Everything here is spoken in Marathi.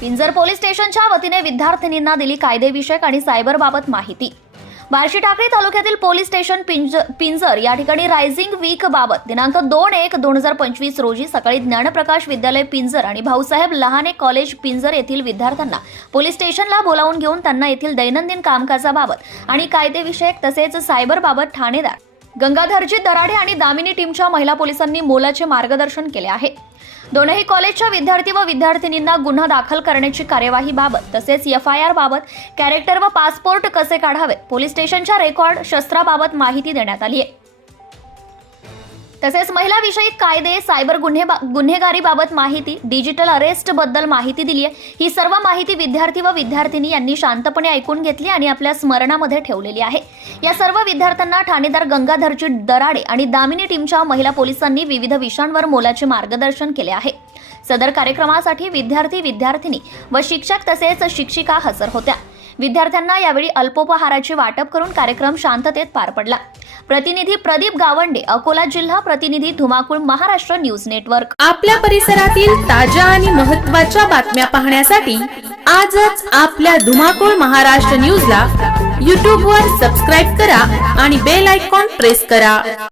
पिंजर पोलीस स्टेशनच्या वतीने विद्यार्थिनींना दिली कायदेविषयक आणि सायबरबाबत माहिती. बार्शी टाकळी तालुक्यातील पोलीस स्टेशन पिंज पिंजर या ठिकाणी रायझिंग वीक बाबत दिनांक दोन एक दोन हजार पंचवीस रोजी सकाळी ज्ञानप्रकाश विद्यालय पिंजर आणि भाऊसाहेब लहाने कॉलेज पिंजर येथील विद्यार्थ्यांना पोलीस स्टेशनला बोलावून घेऊन त्यांना येथील दैनंदिन कामकाजाबाबत आणि कायदेविषयक तसेच सायबरबाबत ठाणेदार. गंगाधरजी दराडे आणि दामिनी टीमच्या महिला पोलिसांनी मोलाचे मार्गदर्शन केले आहे. दोनही कॉलेजच्या विद्यार्थी व विद्यार्थिनींना गुन्हा दाखल करण्याची कार्यवाही बाबत तसेच एफ आय आर बाबत कॅरेक्टर व पासपोर्ट कसे काढावे पोलीस स्टेशनच्या रेकॉर्ड शस्त्राबाबत माहिती देण्यात आली आहे तसेच महिलाविषयी कायदे सायबर गुन्हे गुन्हेगारीबाबत माहिती डिजिटल अरेस्टबद्दल माहिती दिली आहे. ही सर्व माहिती विद्यार्थी व विद्यार्थिनी यांनी शांतपणे ऐकून घेतली आणि आपल्या स्मरणामध्ये ठेवलेली आहे. या सर्व विद्यार्थ्यांना ठाणेदार गंगाधरजी दराडे आणि दामिनी टीमच्या महिला पोलिसांनी विविध विषयांवर मोलाचे मार्गदर्शन केले आहे. सदर कार्यक्रमासाठी विद्यार्थी विद्यार्थिनी व शिक्षक तसेच शिक्षिका हजर होत्या. विद्यार्थ्यांना यावेळी अल्पोपहाराचे वाटप करून कार्यक्रम शांततेत पार पडला. प्रतिनिधी प्रदीप गावंडे अकोला जिल्हा प्रतिनिधी धुमाकूळ महाराष्ट्र न्यूज नेटवर्क. आपल्या परिसरातील ताज्या आणि महत्त्वाच्या बातम्या पाहण्यासाठी आजच आपल्या धुमाकूळ महाराष्ट्र न्यूजला यूट्यूबवर सबस्क्राईब करा आणि बेल आयकॉन प्रेस करा.